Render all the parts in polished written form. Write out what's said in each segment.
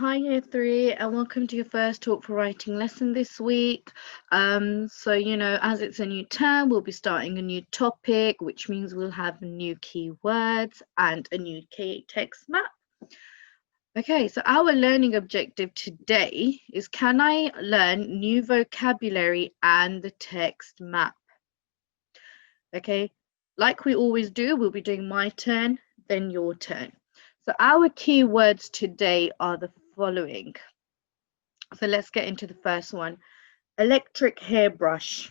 Hi, Year 3, and welcome to your first Talk for Writing lesson this week. As it's a new term, we'll be starting a new topic, which means we'll have new keywords and a new key text map. Okay, so our learning objective today is, can I learn new vocabulary and the text map? Okay, like we always do, we'll be doing my turn, then your turn. So our keywords today are the following. So let's get into the first one. Electric hairbrush.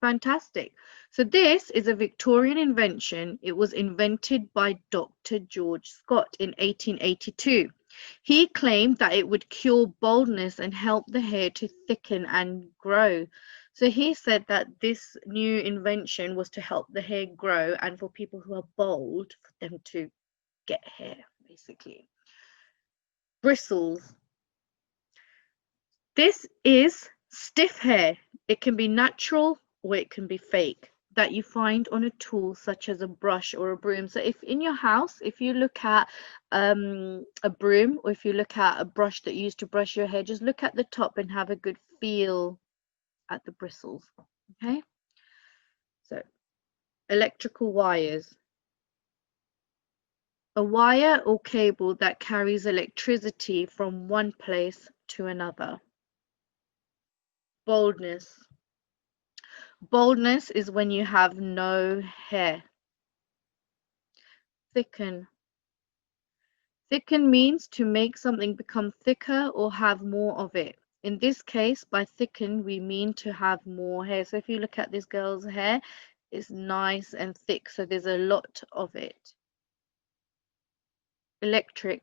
Fantastic. So this is a Victorian invention. It was invented by Dr. George Scott in 1882. He claimed that it would cure baldness and help the hair to thicken and grow. So he said that this new invention was to help the hair grow and for people who are bald, for them to get hair, basically. Bristles. This is stiff hair. It can be natural or it can be fake that you find on a tool such as a brush or a broom. So if in your house, if you look at a broom, or if you look at a brush that you use to brush your hair, just look at the top and have a good feel at the bristles. Okay, so electrical wires. A wire or cable that carries electricity from one place to another. Baldness. Baldness is when you have no hair. Thicken. Thicken means to make something become thicker or have more of it. In this case, by thicken, we mean to have more hair. So if you look at this girl's hair, it's nice and thick, so there's a lot of it. Electric.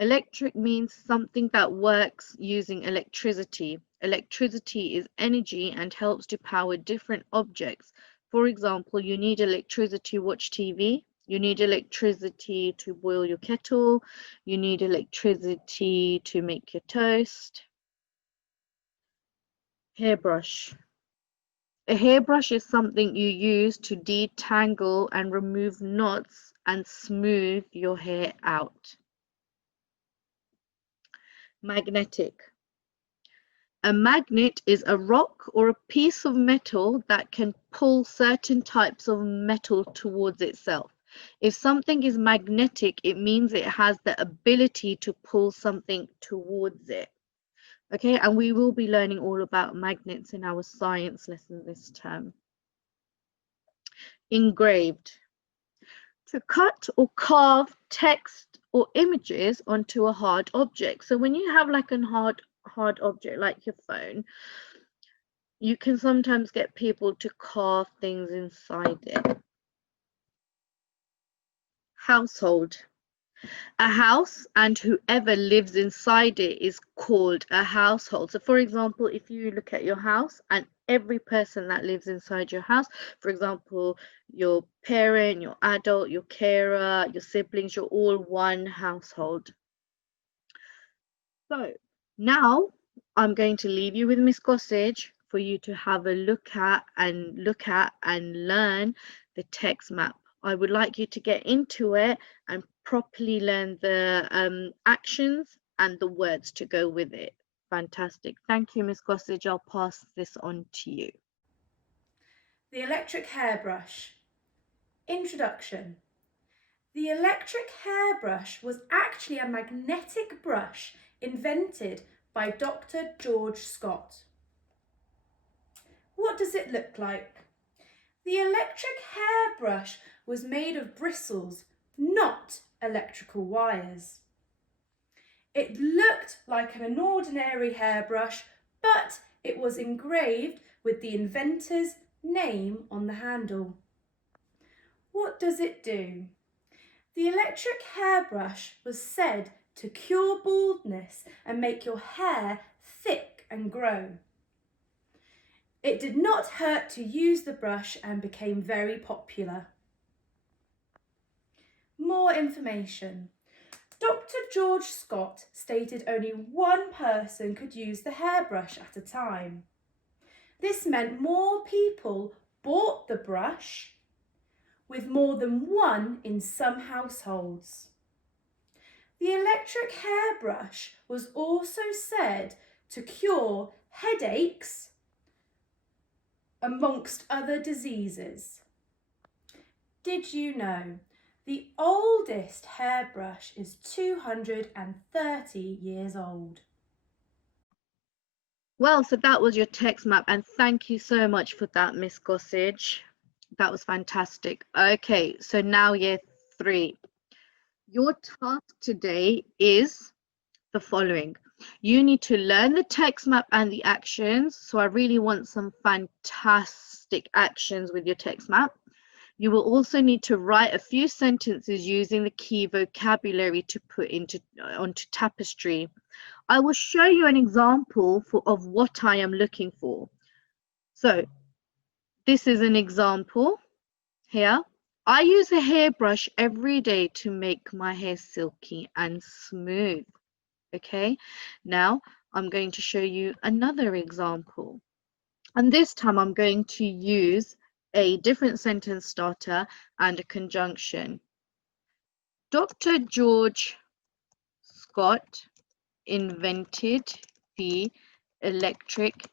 Electric means something that works using electricity. Electricity is energy and helps to power different objects. For example, you need electricity to watch TV, you need electricity to boil your kettle, you need electricity to make your toast. Hairbrush. A hairbrush is something you use to detangle and remove knots and smooth your hair out. Magnetic. A magnet is a rock or a piece of metal that can pull certain types of metal towards itself. If something is magnetic, it means it has the ability to pull something towards it. Okay, and we will be learning all about magnets in our science lesson this term. Engraved. To cut or carve text or images onto a hard object. So when you have like a hard object like your phone, you can sometimes get people to carve things inside it. Household. A house and whoever lives inside it is called a household. So for example, if you look at your house and every person that lives inside your house, for example, your parent, your adult, your carer, your siblings, you're all one household. So now I'm going to leave you with Miss Gossage for you to have a look at and learn the text map. I would like you to get into it and properly learn the actions and the words to go with it. Fantastic. Thank you, Miss Gossage. I'll pass this on to you. The electric hairbrush. Introduction. The electric hairbrush was actually a magnetic brush invented by Dr. George Scott. What does it look like? The electric hairbrush was made of bristles, not electrical wires. It looked like an ordinary hairbrush, but it was engraved with the inventor's name on the handle. What does it do? The electric hairbrush was said to cure baldness and make your hair thick and grow. It did not hurt to use the brush and became very popular. More information. Dr. George Scott stated only one person could use the hairbrush at a time. This meant more people bought the brush, with more than one in some households. The electric hairbrush was also said to cure headaches, amongst other diseases. Did you know the oldest hairbrush is 230 years old? Well, so that was your text map, and thank you so much for that, Miss Gossage. That was fantastic. Okay, so now year 3. Your task today is the following. You need to learn the text map and the actions. So I really want some fantastic actions with your text map. You will also need to write a few sentences using the key vocabulary to put onto tapestry. I will show you an example of what I am looking for. So this is an example here. I use a hairbrush every day to make my hair silky and smooth. Okay, now I'm going to show you another example. And this time I'm going to use a different sentence starter and a conjunction. Dr. George Scott invented the electric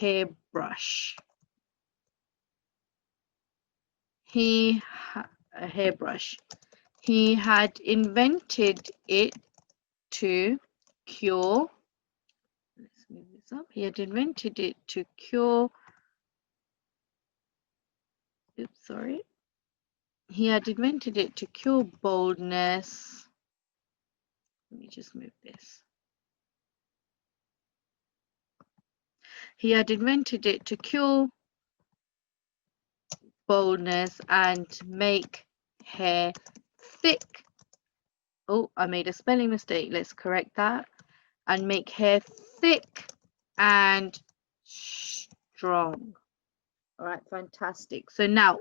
hairbrush. A hairbrush. He had invented it to cure. Let's move this up. He had invented it to cure. Oops, sorry. He had invented it to cure baldness. Let me just move this. He had invented it to cure baldness and make hair thick. Oh, I made a spelling mistake. Let's correct that. And make hair thick and strong. All right, fantastic. So now,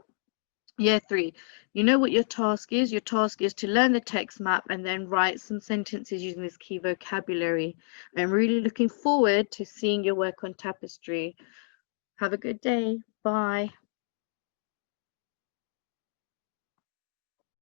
year 3, you know what your task is? Your task is to learn the text map and then write some sentences using this key vocabulary. I'm really looking forward to seeing your work on tapestry. Have a good day. Bye.